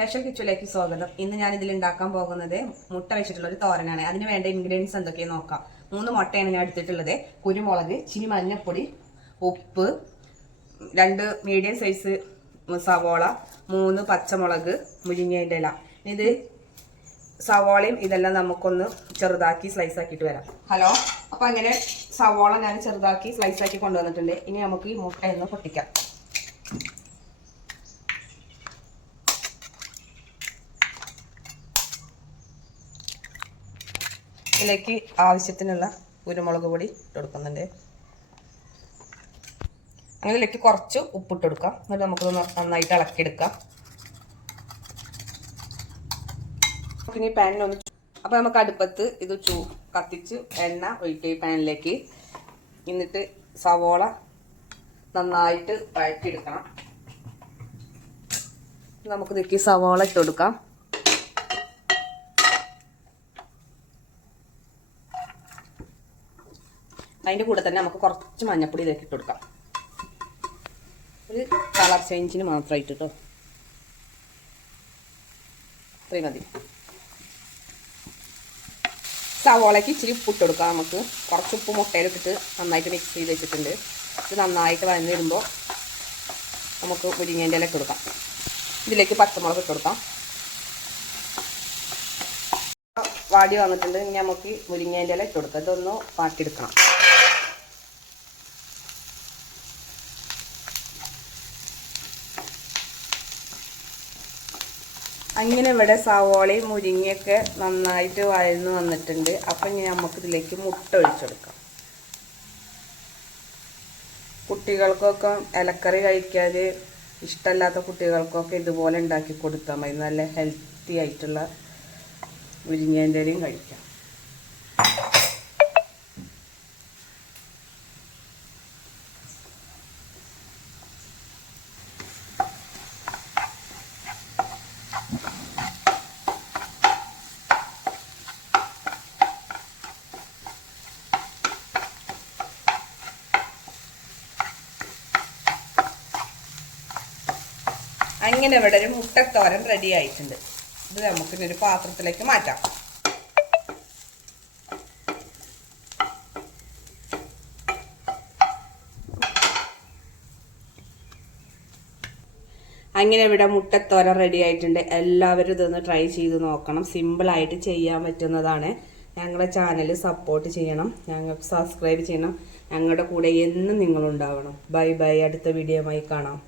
Special കിച്ചണിലേക്ക് സ്വാഗതം. ഇന്ന് ഞാൻ ഇതിൽ ഉണ്ടാക്കാൻ പോകുന്നത് മുട്ട വെച്ചിട്ടുള്ള ഒരു തോരനാണ്. അതിന് വേണ്ട ഇൻഗ്രീഡിയൻസ് എന്തൊക്കെയെന്ന് നോക്കാം. 3 മുട്ടയാണ് ഞാൻ എടുത്തിട്ടുള്ളത്. കുരുമുളക്, ഇച്ചിരി മഞ്ഞപ്പൊടി, ഉപ്പ്, 2 മീഡിയം സൈസ് സവോള, 3 പച്ചമുളക്, മുരിങ്ങേൻ്റെ ഇല. ഇത് സവോളയും ഇതെല്ലാം നമുക്കൊന്ന് ചെറുതാക്കി സ്ലൈസ് ആക്കിയിട്ട് വരാം. ഹലോ, അപ്പം അങ്ങനെ സവോള ഞാൻ ചെറുതാക്കി സ്ലൈസ് ആക്കി കൊണ്ടുവന്നിട്ടുണ്ട്. ഇനി നമുക്ക് ഈ മുട്ടയൊന്ന് പൊട്ടിക്കാം. ഇതിലേക്ക് ആവശ്യത്തിനുള്ള കുരുമുളക് പൊടി ഇട്ട് കൊടുക്കുന്നുണ്ട്. അങ്ങനെ ഇതിലേക്ക് കുറച്ച് ഉപ്പിട്ട് കൊടുക്കാം. എന്നിട്ട് നമുക്കൊന്ന് നന്നായിട്ട് ഇളക്കിയെടുക്കാം. ഇനി പാനിലൊന്ന് അപ്പോൾ നമുക്ക് അടുപ്പത്ത് ഇത് കത്തിച്ച് എണ്ണ ഒഴിക്കുക ഈ പാനിലേക്ക്. എന്നിട്ട് സവോള നന്നായിട്ട് വഴറ്റിയെടുക്കണം. നമുക്ക് ഇതിലേക്ക് സവോള ഇട്ട് കൊടുക്കാം. അതിൻ്റെ കൂടെ തന്നെ നമുക്ക് കുറച്ച് മഞ്ഞപ്പൊടി ഇതിലേക്ക് ഇട്ട് കൊടുക്കാം. ഒരു കളർ ചേഞ്ചിന് മാത്രമായിട്ട് കേട്ടോ. ഇത്രയും മതി. സവോളയ്ക്ക് ഇച്ചിരി ഉപ്പിട്ട് കൊടുക്കാം. നമുക്ക് കുറച്ച് ഉപ്പ് മുട്ടയിലിട്ടിട്ട് നന്നായിട്ട് മിക്സ് ചെയ്ത് വെച്ചിട്ടുണ്ട്. ഇത് നന്നായിട്ട് വഴന്ന് വരുമ്പോൾ നമുക്ക് മുരിങ്ങേൻ്റെ ഇല ഇട്ട് കൊടുക്കാം. ഇതിലേക്ക് പച്ചമുളക് ഇട്ട് കൊടുക്കാം. വാടി വന്നിട്ടുണ്ട്. ഇനി നമുക്ക് മുരിങ്ങേൻ്റെ ഇല ഇട്ട് കൊടുക്കാം. ഇതൊന്ന് വാട്ടിയെടുക്കണം. അങ്ങനെ ഇവിടെ സവോളയും മുരിങ്ങയൊക്കെ നന്നായിട്ട് വഴന്ന് വന്നിട്ടുണ്ട്. അപ്പം ഇനി നമുക്കിതിലേക്ക് മുട്ട ഒഴിച്ചെടുക്കാം. കുട്ടികൾക്കൊക്കെ ഇലക്കറി കഴിക്കാൻ ഇഷ്ടമല്ലാത്ത കുട്ടികൾക്കൊക്കെ ഇതുപോലെ ഉണ്ടാക്കി കൊടുത്താൽ മതി. നല്ല ഹെൽത്തി ആയിട്ടുള്ള മുരിങ്ങേൻ്റെ ഇലയും കഴിക്കാം. അങ്ങനെ ഇവിടെ ഒരു മുട്ടത്തോരൻ റെഡി ആയിട്ടുണ്ട്. ഇത് നമുക്കിനൊരു പാത്രത്തിലേക്ക് മാറ്റാം. അങ്ങനെ ഇവിടെ മുട്ടത്തോരൻ റെഡി ആയിട്ടുണ്ട്. എല്ലാവരും ഇതൊന്ന് ട്രൈ ചെയ്ത് നോക്കണം. സിമ്പിളായിട്ട് ചെയ്യാൻ പറ്റുന്നതാണ്. ഞങ്ങളുടെ ചാനൽ സപ്പോർട്ട് ചെയ്യണം, ഞങ്ങൾക്ക് സബ്സ്ക്രൈബ് ചെയ്യണം. ഞങ്ങളുടെ കൂടെ എന്നും നിങ്ങളുണ്ടാവണം. Bye bye. അടുത്ത വീഡിയോയുമായി കാണാം.